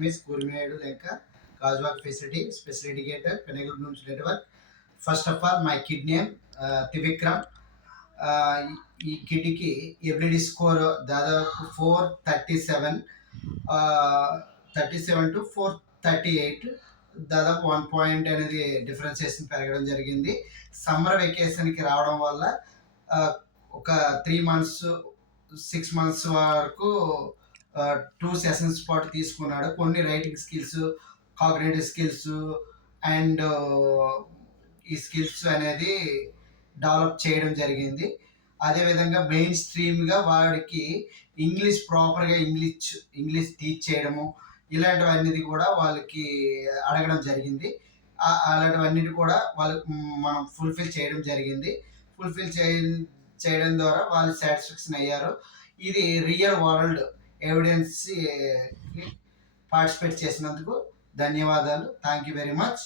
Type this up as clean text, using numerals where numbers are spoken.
name is Kurmiyadu Lenka, Kazwak Facility, Special Educator, Pinnacle Blooms Network. First of all, my kid name Trivikram. ఈ కిడ్కి ఎవ్రీడి score దాదాపు 437 to 438, దాదాపు 1 point అనేది differentiation పెరగడం జరిగింది. Summer వెకేషన్కి రావడం వల్ల ఒక 3 మంత్స్ 6 మంత్స్ వరకు 2 సెషన్స్ పాటు తీసుకున్నాడు. కొన్ని writing skills, cognitive skills and ఈ స్కిల్స్ అనేది డెవలప్ చేయడం జరిగింది. అదేవిధంగా మెయిన్ స్ట్రీమ్గా వాడికి ఇంగ్లీష్ ప్రాపర్గా ఇంగ్లీష్ టీచ్ చేయడము, ఇలాంటివన్నీ కూడా వాళ్ళకి అడగడం జరిగింది. అలాంటివన్నిటి కూడా వాళ్ళకి మనం ఫుల్ఫిల్ చేయడం జరిగింది. ఫుల్ఫిల్ చేయడం ద్వారా వాళ్ళు సాటిస్ఫాక్షన్ అయ్యారు. ఇది రియల్ వరల్డ్ ఎవిడెన్స్ పార్టిసిపేట్ చేసినందుకు ధన్యవాదాలు. Thank you very much.